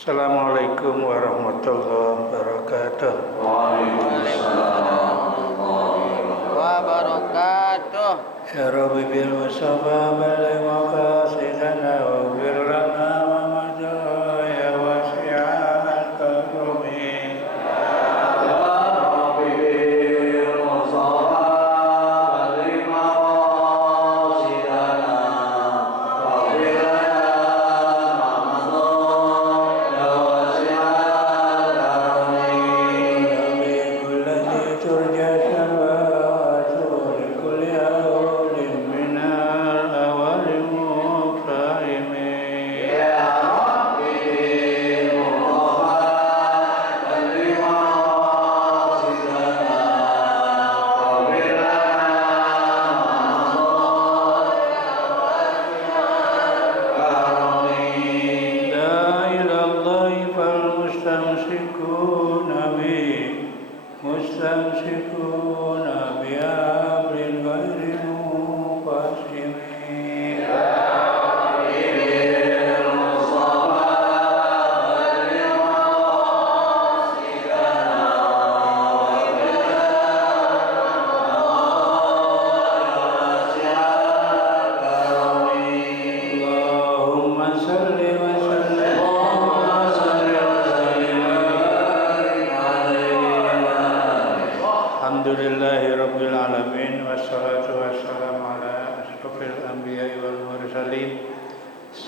Assalamualaikum warahmatullahi wabarakatuh. Waalaikumsalam warahmatullahi wabarakatuh. Ya Rabbi bil Mustafa balligh maqasidana waghfir lana wa madha ya wasi'al karami.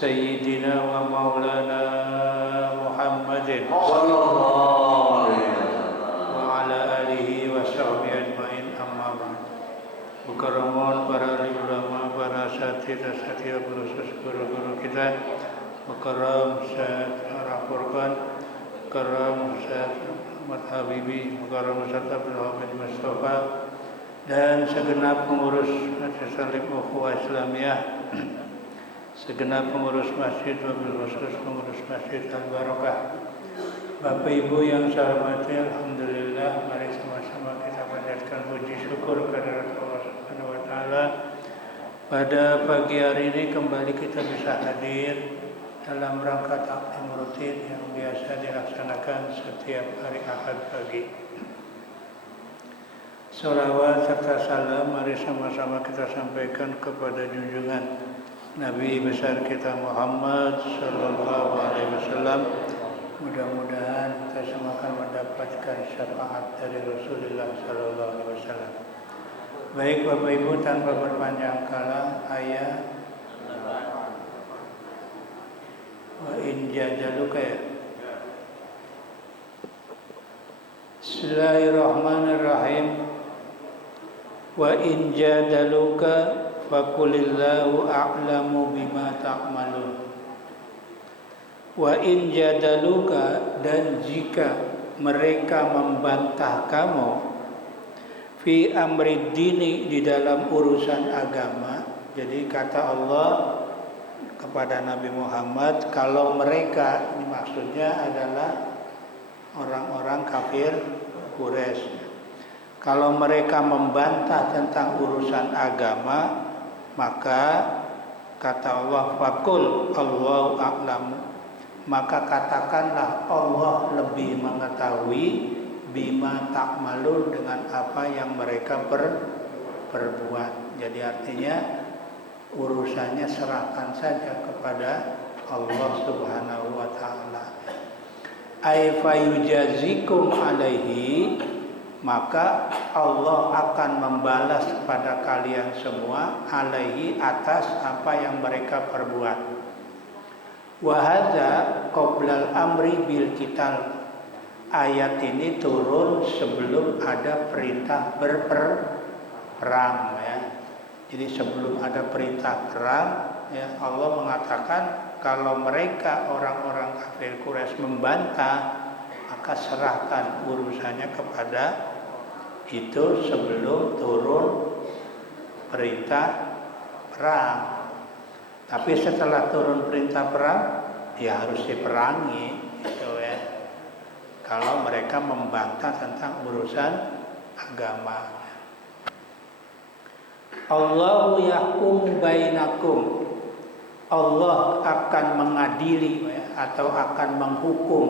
Sayyidina wa maulana Muhammadin sallallahu alaihi wasallam wa ala alihi wa sahbihi ajmain, amma ba'd. Mukarramun para ulama, para asatidz guru-guru kita, mukarram Ustaz Ar-Furqan, mukarram Ustaz Ahmad Habibi, mukarram Ustaz Abdul Hamid Mustafa, dan segenap pengurus Majelis Ukhuwah Islamiyah, segenap pengurus masjid, wabil khusus pengurus masjid Al-Barakah, Bapak Ibu yang saya hormati, alhamdulillah, mari sama-sama kita panjatkan puji syukur kepada Allah Subhanahu wa taala. Pada pagi hari ini kembali kita bisa hadir dalam rangka taklim rutin yang biasa dilaksanakan setiap hari Ahad pagi. Salawat serta salam mari sama-sama kita sampaikan kepada junjungan Nabi besar kita Muhammad sallallahu alaihi wasallam. Mudah-mudahan kita semua akan mendapatkan syafaat dari Rasulullah sallallahu alaihi wasallam. Baik Bapak Ibu, tanpa berpanjang kala, ayat wa in jadaluka ya. Bismillahirrahmanirrahim. Wa in jadaluka fakulillahu a'lamu bima ta'malun. Wa in jadaluka, dan jika mereka membantah kamu, fi amri dini, di dalam urusan agama. Jadi kata Allah kepada Nabi Muhammad, kalau mereka, ini maksudnya adalah orang-orang kafir Quraisy, kalau mereka membantah tentang urusan agama, maka kata Allah, fakul Allahu a'lamu, maka katakanlah Allah lebih mengetahui bima ta'malun, dengan apa yang mereka perbuat. Jadi artinya urusannya serahkan saja kepada Allah Subhanahu wa taala. Ay fayujazikum alaihi, maka Allah akan membalas kepada kalian semua alaihi, atas apa yang mereka perbuat. Wa hadza qoblal amri bil qital. Ayat ini turun sebelum ada perintah berperang ya. Jadi sebelum ada perintah perang ya, Allah mengatakan kalau mereka orang-orang kafir Quraisy membantah, maka serahkan urusannya kepada itu sebelum turun perintah perang. Tapi setelah turun perintah perang, ya harus diperangi gitu ya. Kalau mereka membantah tentang urusan agama. Allahu yahkum bainakum. Allah akan mengadili atau akan menghukum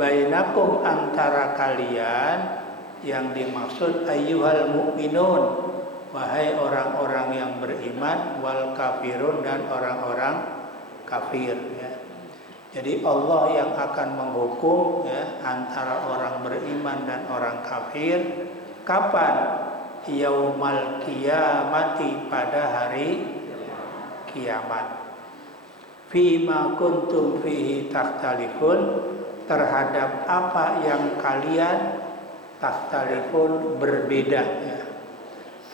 bainakum antara kalian, yang dimaksud ayyuhal mu'minun, wahai orang-orang yang beriman, wal kafirun, dan orang-orang kafir ya. Jadi Allah yang akan menghukum ya, antara orang beriman dan orang kafir. Kapan? Yaumal qiyamati, pada hari kiamat. Fima kuntum fihi takhtalifun, terhadap apa yang kalian takhtalifun, berbeda ya.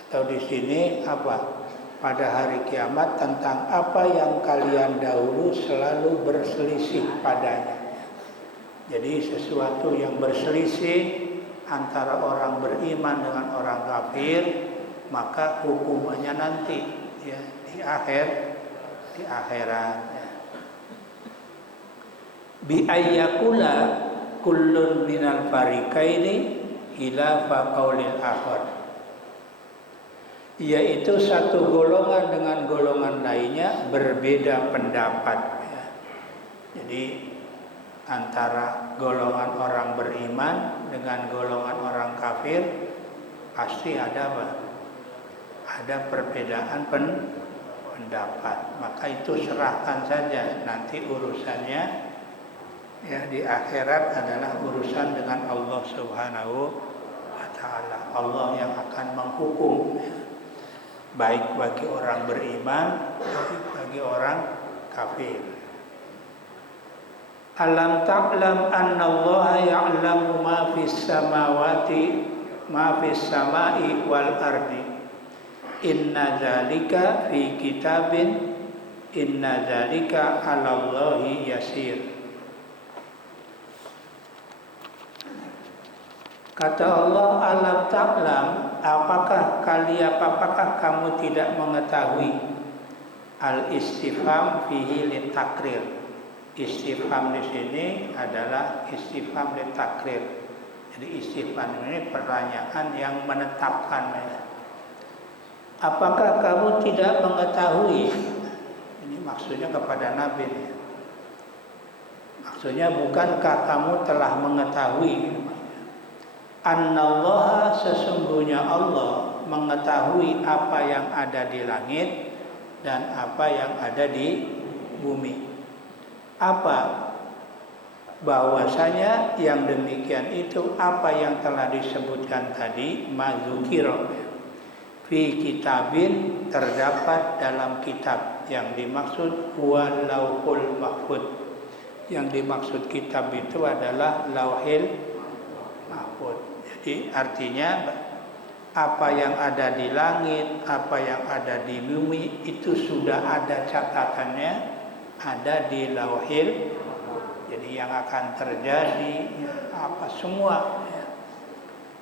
Atau di sini apa? Pada hari kiamat tentang apa yang kalian dahulu selalu berselisih padanya. Jadi sesuatu yang berselisih antara orang beriman dengan orang kafir, maka hukumannya nanti ya di akhirat ya. Bi ayyakula kullun minal fariqaini khilafa qaulil akhar, yaitu satu golongan dengan golongan lainnya berbeda pendapat ya. Jadi antara golongan orang beriman dengan golongan orang kafir pasti ada apa? Ada perbedaan pendapat. Maka itu serahkan saja, nanti urusannya ya di akhirat adalah urusan dengan Allah Subhanahu wa taala. Allah yang akan menghukum ya, baik bagi orang beriman, baik bagi orang kafir. Alam ta'lam annallaha ya'lamu ma fis samawati ma fis samai wal ardi, inna dzalika fi kitabin, inna dzalika 'alallahi yasir. Kata Allah, alam ta'lam, apakah kamu tidak mengetahui? Al-istifham fihi litakrir. Istifham di sini adalah istifham litakrir. Jadi istifham ini pertanyaan yang menetapkan. Apakah kamu tidak mengetahui? Ini maksudnya kepada Nabi. Maksudnya bukankah kamu telah mengetahui? Annallaha, sesungguhnya Allah mengetahui apa yang ada di langit dan apa yang ada di bumi. Apa? Bahwasanya yang demikian itu apa yang telah disebutkan tadi, mazukiro fi kitabin, terdapat dalam kitab. Yang dimaksud huwa lauhul mahfud. Yang dimaksud kitab itu adalah lauhil mahfud. Jadi artinya apa yang ada di langit, apa yang ada di bumi itu sudah ada catatannya, ada di lauhil. Jadi yang akan terjadi apa semua.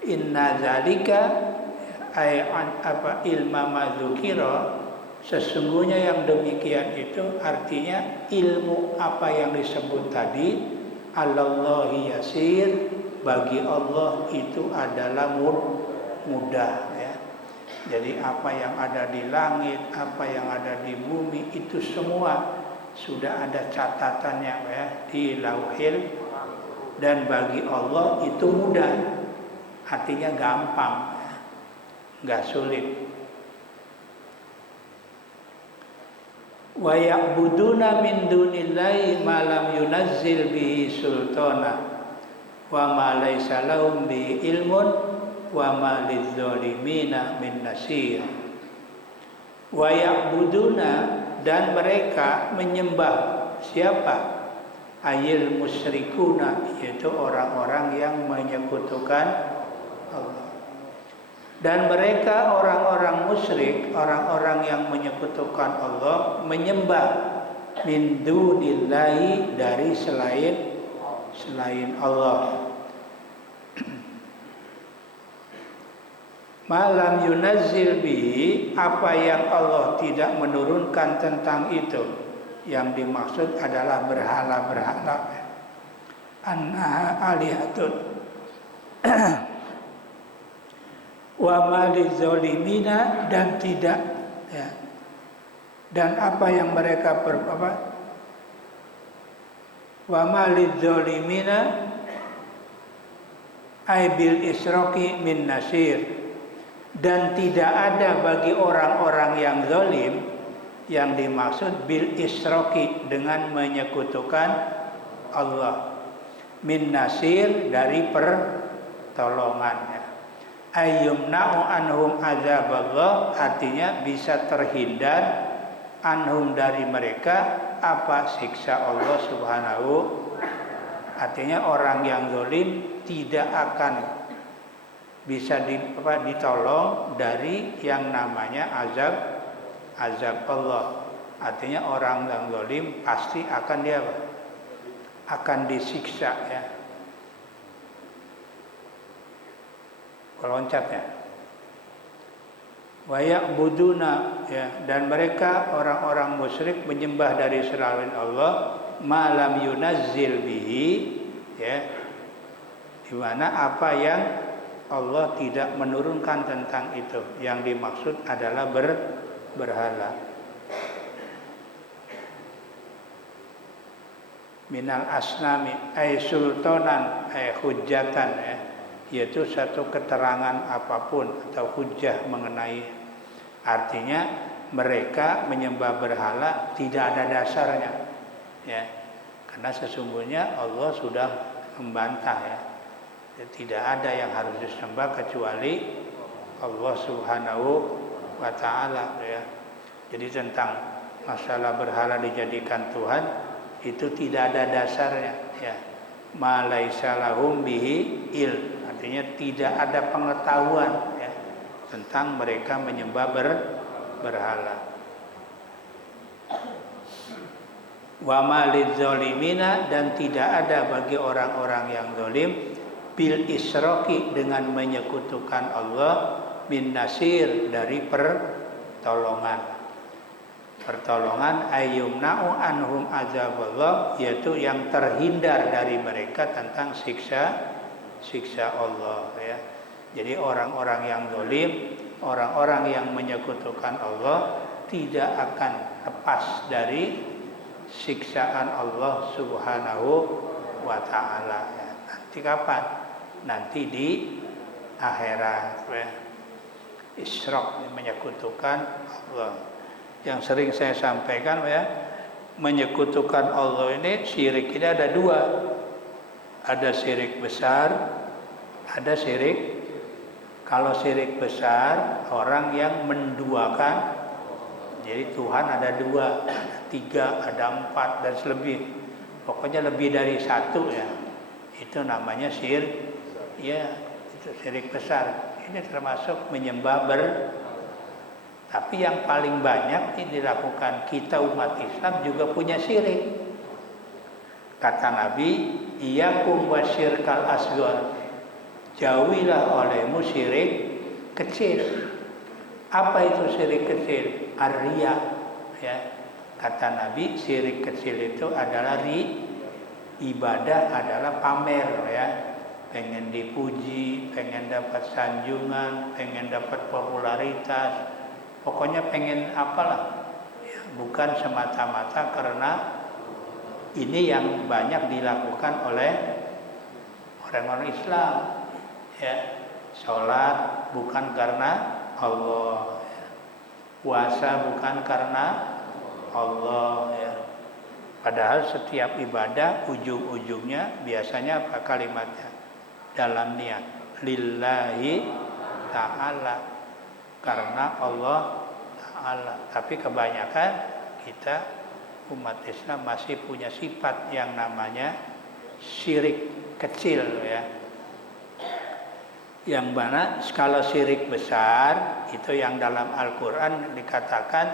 Inna zalika ay apa ilma madzukira, sesungguhnya yang demikian itu artinya ilmu apa yang disebut tadi, alallahi yasir, bagi Allah itu adalah mudah ya. Jadi apa yang ada di langit, apa yang ada di bumi itu semua sudah ada catatannya ya di lauhil, dan bagi Allah itu mudah, artinya gampang, nggak sulit. Wa ya'buduna min dunillahi ma lam yunazzil bihi sultana wa ma laysa lahum bihi ilmun wa ma lidzalimina min nasir. Wa ya'buduna, dan mereka menyembah siapa? Ayil musyrikuna, yaitu orang-orang yang menyekutukan Allah. Dan mereka orang-orang musyrik, orang-orang yang menyekutukan Allah, menyembah min dunillahi, dari selain Allah. Malam yunazzil bihi, apa yang Allah tidak menurunkan tentang itu. Yang dimaksud adalah berhala-berhala. Annaha alihatun wa ma lizolimina, dan tidak ya, Dan apa yang mereka wa malidz zalimina ay bil isroki min nasir, dan tidak ada bagi orang-orang yang zalim, yang dimaksud bil isroki dengan menyekutukan Allah, min nasir dari pertolongannya, ayyumna'u anhum azaballah, artinya bisa terhindar anhum dari mereka apa siksa Allah subhanahu. Artinya orang yang zalim tidak akan bisa ditolong dari yang namanya azab Allah. Artinya orang yang zalim pasti akan akan disiksa ya. Loncatnya. Wa ya'buduna ya, dan mereka orang-orang musyrik menyembah dari selain Allah ma lam yunazzil bihi ya, di mana apa yang Allah tidak menurunkan tentang itu. Yang dimaksud adalah berhala. Minal asnami ay sultanan ay hujjatan ya, yaitu satu keterangan apapun atau hujjah mengenai. Artinya mereka menyembah berhala tidak ada dasarnya ya, karena sesungguhnya Allah sudah membantah ya, tidak ada yang harus disembah kecuali Allah subhanahu wa ta'ala ya. Jadi tentang masalah berhala dijadikan Tuhan itu tidak ada dasarnya ya. Ma laisa lahum bihi il, artinya tidak ada pengetahuan ya tentang mereka menyembah berhala. Wa malidz zalimina, dan tidak ada bagi orang-orang yang zalim bil isroki dengan menyekutukan Allah min nasir dari pertolongan ayyumna'u anhum azaballah, yaitu yang terhindar dari mereka tentang siksa Allah ya. Jadi orang-orang yang zalim, orang-orang yang menyekutukan Allah tidak akan lepas dari siksaan Allah subhanahu wa ta'ala ya. Nanti kapan? Nanti di akhirat ya. Isyraq, menyekutukan Allah. Yang sering saya sampaikan ya, menyekutukan Allah ini, syirik ini ada dua. Ada syirik besar, ada syirik. Kalau syirik besar, orang yang menduakan, jadi Tuhan ada dua, ada tiga, ada empat, dan selebih. Pokoknya lebih dari satu ya. Itu namanya syirik. Ya, itu syirik besar. Ini termasuk menyembah Tapi yang paling banyak ini dilakukan kita umat Islam juga punya syirik. Kata Nabi, iyyakum wasyirkal asghar, jauhilah olehmu syirik kecil. Apa itu syirik kecil? Ar-riya ya. Kata Nabi, syirik kecil itu adalah ibadah adalah pamer ya. Pengen dipuji, pengen dapat sanjungan, pengen dapat popularitas, pokoknya pengen apalah ya, bukan semata-mata karena ini yang banyak dilakukan oleh orang-orang Islam ya. Sholat bukan karena Allah ya. Puasa bukan karena Allah ya. Padahal setiap ibadah ujung-ujungnya biasanya apa kalimatnya? Dalam niat lillahi ta'ala, karena Allah Ta'ala. Tapi kebanyakan kita umat Islam masih punya sifat yang namanya syirik kecil ya. Yang mana skala syirik besar itu yang dalam Al-Quran dikatakan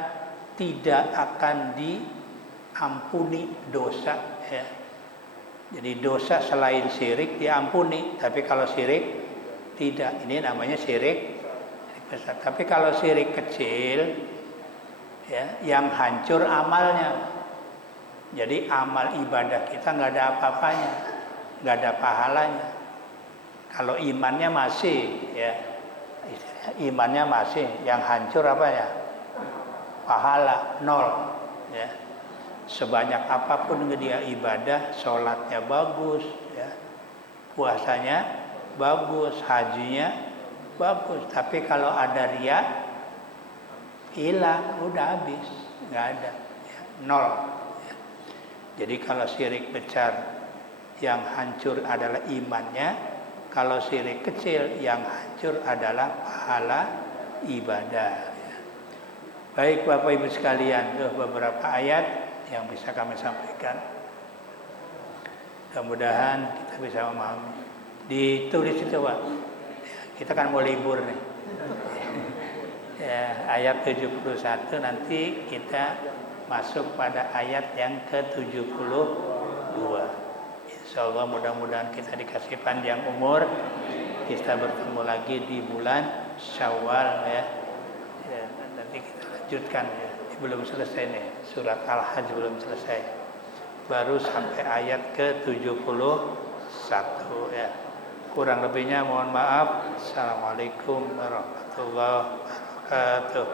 tidak akan diampuni dosa ya. Jadi dosa selain syirik diampuni, tapi kalau syirik tidak. Ini namanya syirik besar. Tapi kalau syirik kecil ya, yang hancur amalnya. Jadi amal ibadah kita nggak ada apa-apanya, nggak ada pahalanya. Kalau imannya masih ya, imannya masih, yang hancur apa ya? pahala nol, ya. Sebanyak apapun dia ibadah, sholatnya bagus, ya. Puasanya bagus, hajinya bagus, tapi kalau ada riya, hilang, udah habis, nggak ada, ya, nol. Ya. Jadi kalau syirik besar yang hancur adalah imannya, kalau syirik kecil yang hancur adalah pahala ibadah. Ya. Baik Bapak Ibu sekalian, itu beberapa ayat yang bisa kami sampaikan. Mudah-mudahan kita bisa memahami. Ditulis itu Pak. Kita kan mau libur nih. Ya, ayat 71 nanti kita masuk pada ayat yang ke-72. Insyaallah mudah-mudahan kita dikasih panjang umur. Kita bertemu lagi di bulan Syawal, ya. Ya, nanti kita lanjutkan, ya. Belum selesai nih, surat Al-Hajj belum selesai. Baru sampai ayat ke-71, ya. Kurang lebihnya mohon maaf. Assalamualaikum warahmatullahi wabarakatuh.